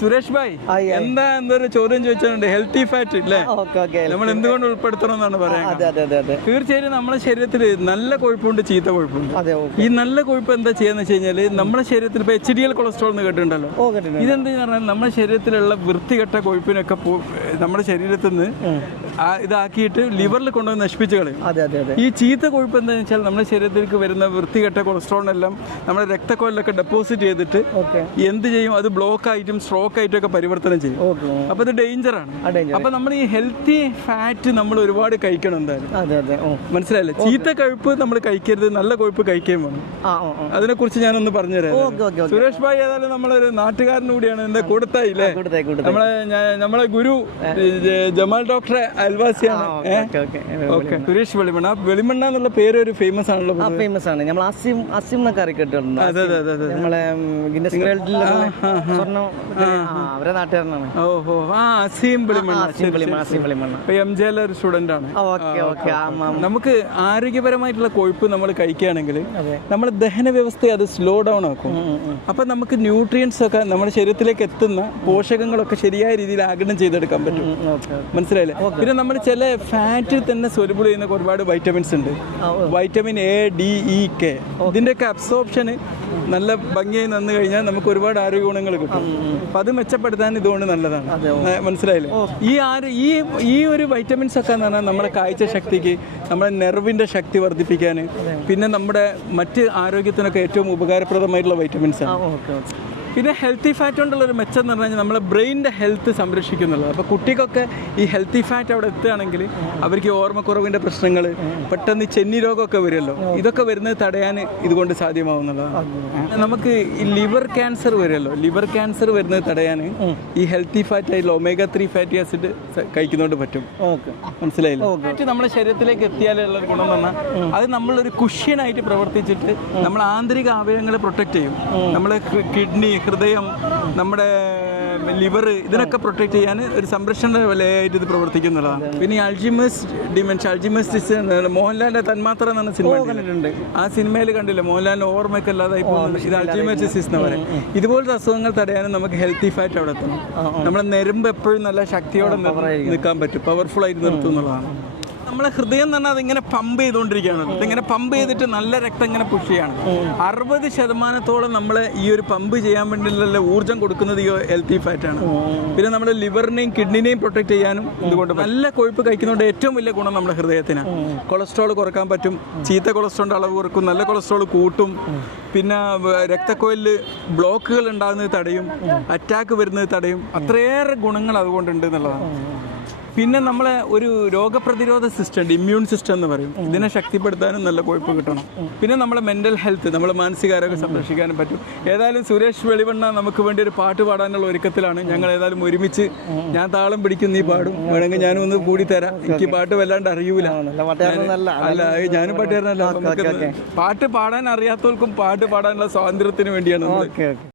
സുരേഷ് ഭായ്, എന്തൊരു ചോദ്യം ചോദിച്ചിട്ടുണ്ട്. ഹെൽത്തി ഫാറ്റ് ഇല്ലേ, നമ്മൾ എന്തുകൊണ്ട് ഉൾപ്പെടുത്തണം എന്നാണ് പറയുന്നത്. തീർച്ചയായും നമ്മുടെ ശരീരത്തിൽ നല്ല കൊഴുപ്പുണ്ട്, ചീത്ത കൊഴുപ്പുണ്ട്. ഈ നല്ല കൊഴുപ്പ് എന്താ ചെയ്യാന്ന് വെച്ച് കഴിഞ്ഞാൽ നമ്മുടെ ശരീരത്തിൽ ഇപ്പൊ HDL കൊളസ്ട്രോൾ എന്ന് കേട്ടിട്ടുണ്ടല്ലോ. ഇതെന്താന്ന് പറഞ്ഞാൽ നമ്മുടെ ശരീരത്തിലുള്ള വൃത്തികെട്ട കൊഴുപ്പിനൊക്കെ നമ്മുടെ ശരീരത്തിൽ നിന്ന് ഇതാക്കിയിട്ട് ലിവറിൽ കൊണ്ടുവന്ന് നശിപ്പിച്ച് കളയും. ഈ ചീത്ത കൊഴുപ്പ് എന്താണെന്ന് വെച്ചാൽ നമ്മുടെ ശരീരത്തിലേക്ക് വരുന്ന വൃത്തികെട്ട കൊളസ്ട്രോളിനെല്ലാം നമ്മുടെ രക്തക്കൊല്ലൊക്കെ ഡെപ്പോസിറ്റ് ചെയ്തിട്ട് എന്ത് ചെയ്യും, അത് ബ്ലോക്ക് ആയിട്ടും സ്ട്രോക്ക് ആയിട്ടും ഒക്കെ പരിവർത്തനം ചെയ്യും. അപ്പൊ അത് ഡേഞ്ചറാണ്. അപ്പൊ നമ്മൾ ഈ ഹെൽത്തി ഫാറ്റ് നമ്മൾ ഒരുപാട് കഴിക്കണം എന്തായാലും, മനസ്സിലായില്ലേ? ചീത്ത കൊഴുപ്പ് നമ്മൾ കഴിക്കരുത്, നല്ല കൊഴുപ്പ് കഴിക്കുകയും വേണം. അതിനെ കുറിച്ച് ഞാനൊന്ന് പറഞ്ഞുതരാം. സുരേഷ് ഭായ് ഏതായാലും നമ്മളൊരു നാട്ടുകാരൻ കൂടിയാണ്, എന്റെ കൂടത്തായില്ലേ, നമ്മളെ ഗുരു ജമാൽ ഡോക്ടറെ അയൽവാസിയാണ്. സുരേഷ് വെളിമണ്ണ. വെളിമണ്ണ എന്നുള്ള പേര് ഒരു ഫേമസ് ആണല്ലോ. ഫേമസ് ആണ്. നമ്മൾ അസിം എന്നൊക്കെ അറിയിട്ടുണ്ട്. നമ്മളെ അവരെ നാട്ടുകാരനാണ്. ഓഹോ, അസീം വെളിമണ്ണ. MJL ഒരു സ്റ്റുഡന്റ് ആണ്. നമുക്ക് ആരോഗ്യപരമായിട്ടുള്ള കൊഴുപ്പ് നമ്മൾ കഴിക്കുകയാണെങ്കിൽ നമ്മുടെ ദഹന വ്യവസ്ഥയെ അത് സ്ലോ ഡൗൺ ആക്കും. അപ്പൊ നമുക്ക് ന്യൂട്രിയൻസ് ഒക്കെ നമ്മുടെ ശരീരത്തിലേക്ക് എത്തുന്ന പോഷകങ്ങളൊക്കെ ശരിയായ രീതിയിൽ ആഗിരണം ചെയ്തെടുക്കാൻ പറ്റും. മനസ്സിലായില്ലേ? പിന്നെ നമ്മൾ ചില ഫാറ്റിൽ തന്നെ സൊല്യൂബിൾ ചെയ്യുന്ന ഒരുപാട് വൈറ്റമിൻസ് ഉണ്ട്. Vitamin A, D, E, K. ഇതിൻ്റെയൊക്കെ അബ്സോർപ്ഷന് നല്ല ഭംഗിയായി നിന്ന് കഴിഞ്ഞാൽ നമുക്ക് ഒരുപാട് ആരോഗ്യ ഗുണങ്ങൾ കിട്ടും. അപ്പം അത് മെച്ചപ്പെടുത്താൻ ഇതുകൊണ്ട് നല്ലതാണ്. മനസ്സിലായില്ലേ? ഈ ഒരു വൈറ്റമിൻസ് ഒക്കെ എന്ന് പറഞ്ഞാൽ നമ്മുടെ കാഴ്ച ശക്തിക്ക്, നമ്മുടെ നെർവിൻ്റെ ശക്തി വർദ്ധിപ്പിക്കാൻ, പിന്നെ നമ്മുടെ മറ്റ് ആരോഗ്യത്തിനൊക്കെ ഏറ്റവും ഉപകാരപ്രദമായിട്ടുള്ള വൈറ്റമിൻസ് ആണ്. പിന്നെ ഹെൽത്തി ഫാറ്റ് കൊണ്ടുള്ളൊരു മെച്ചം എന്ന് പറഞ്ഞാൽ നമ്മളെ ബ്രെയിനിൻ്റെ ഹെൽത്ത് സംരക്ഷിക്കുന്നുള്ളത്. അപ്പോൾ കുട്ടിക്കൊക്കെ ഈ ഹെൽത്തി ഫാറ്റ് അവിടെ എത്തുകയാണെങ്കിൽ അവർക്ക് ഓർമ്മക്കുറവിൻ്റെ പ്രശ്നങ്ങൾ, പെട്ടെന്ന് ചെന്നി രോഗമൊക്കെ വരുമല്ലോ, ഇതൊക്കെ വരുന്നത് തടയാൻ ഇതുകൊണ്ട് സാധ്യമാവുന്നതാണ്. നമുക്ക് ഈ ലിവർ ക്യാൻസർ വരുമല്ലോ, ലിവർ ക്യാൻസർ വരുന്നത് തടയാൻ ഈ ഹെൽത്തി ഫാറ്റ് ആയിട്ടുള്ള omega-3 ഫാറ്റി ആസിഡ് കഴിക്കുന്നതുകൊണ്ട് പറ്റും. മനസ്സിലായില്ലേ? ഫാറ്റ് നമ്മുടെ ശരീരത്തിലേക്ക് എത്തിയാലുള്ള ഗുണം എന്ന് പറഞ്ഞാൽ അത് നമ്മളൊരു കുഷ്യനായിട്ട് പ്രവർത്തിച്ചിട്ട് നമ്മൾ ആന്തരിക അവയവങ്ങളെ പ്രൊട്ടക്റ്റ് ചെയ്യും. നമ്മളെ കിഡ്നി, ഹൃദയം, നമ്മുടെ ലിവർ, ഇതിനൊക്കെ പ്രൊട്ടക്ട് ചെയ്യാൻ ഒരു സംരക്ഷണ വലയായിട്ട് ഇത് പ്രവർത്തിക്കുന്നുള്ളതാണ്. പിന്നെ ഈ അൾജിമേഴ്സ് ഡിസീസ്, മോഹൻലാലിന്റെ തന്മാത്ര എന്ന സിനിമ കണ്ടിട്ടുണ്ട്. ആ സിനിമയിൽ കണ്ടില്ല, മോഹൻലാലിന്റെ ഓർമ്മയൊക്കെ അല്ലാതായി പോകുന്നത്. ഇത് അൾജിമേഴ്സ് ഡിസീസ് എന്ന് പറയും. ഇതുപോലത്തെ അസുഖങ്ങൾ തടയാനും നമുക്ക് ഹെൽത്തി ഫാറ്റ് അവിടെ എത്തണം. നമ്മുടെ നെരുമ്പ് എപ്പോഴും നല്ല ശക്തിയോടെ നിൽക്കാൻ പറ്റും, പവർഫുൾ ആയിട്ട് നിർത്തും എന്നുള്ളതാണ്. നമ്മളെ ഹൃദയം എന്ന് പറഞ്ഞാൽ അതിങ്ങനെ പമ്പ് ചെയ്തുകൊണ്ടിരിക്കുകയാണ്. ഇതിങ്ങനെ പമ്പ് ചെയ്തിട്ട് നല്ല രക്തം ഇങ്ങനെ പുഷ് ചെയ്യാണ്. 60% നമ്മൾ ഈ ഒരു പമ്പ് ചെയ്യാൻ വേണ്ടിയുള്ള ഊർജ്ജം കൊടുക്കുന്നത് ഈ ഹെൽത്തി ഫാറ്റാണ്. പിന്നെ നമ്മുടെ ലിവറിനെയും കിഡ്നിനെയും പ്രൊട്ടക്ട് ചെയ്യാനും ഇതുകൊണ്ട് നല്ല കൊഴുപ്പ് കഴിക്കുന്നതുകൊണ്ട് ഏറ്റവും വലിയ ഗുണം നമ്മുടെ ഹൃദയത്തിനാണ്. കൊളസ്ട്രോൾ കുറക്കാൻ പറ്റും, ചീത്ത കൊളസ്ട്രോളിൻ്റെ അളവ് കുറക്കും, നല്ല കൊളസ്ട്രോൾ കൂട്ടും. പിന്നെ രക്തക്കൊഴലിൽ ബ്ലോക്കുകൾ ഉണ്ടാകുന്നത് തടയും, അറ്റാക്ക് വരുന്നത് തടയും. അത്രയേറെ ഗുണങ്ങൾ അതുകൊണ്ടുണ്ട് എന്നുള്ളതാണ്. പിന്നെ നമ്മളെ ഒരു രോഗപ്രതിരോധ സിസ്റ്റം ഉണ്ട്, ഇമ്മ്യൂൺ സിസ്റ്റം എന്ന് പറയും. ഇതിനെ ശക്തിപ്പെടുത്താനും നല്ല കൊഴുപ്പ് കിട്ടണം. പിന്നെ നമ്മളെ മെൻ്റൽ ഹെൽത്ത്, നമ്മളെ മാനസികാരോഗ്യം സംരക്ഷിക്കാനും പറ്റും. ഏതായാലും സുരേഷ് വെളിവണ്ണ നമുക്ക് വേണ്ടി ഒരു പാട്ട് പാടാനുള്ള ഒരുക്കത്തിലാണ്. ഞങ്ങൾ ഏതായാലും ഒരുമിച്ച്, ഞാൻ താളം പിടിക്കും, നീ പാടും, വേണമെങ്കിൽ ഞാനും ഒന്ന് കൂടി തരാം. എനിക്ക് പാട്ട് വല്ലാണ്ട് അറിയൂല. അല്ല, ഞാനും പാട്ടുകാരനല്ല. പാട്ട് പാടാൻ അറിയാത്തവർക്കും പാട്ട് പാടാനുള്ള സ്വാതന്ത്ര്യത്തിന് വേണ്ടിയാണ്.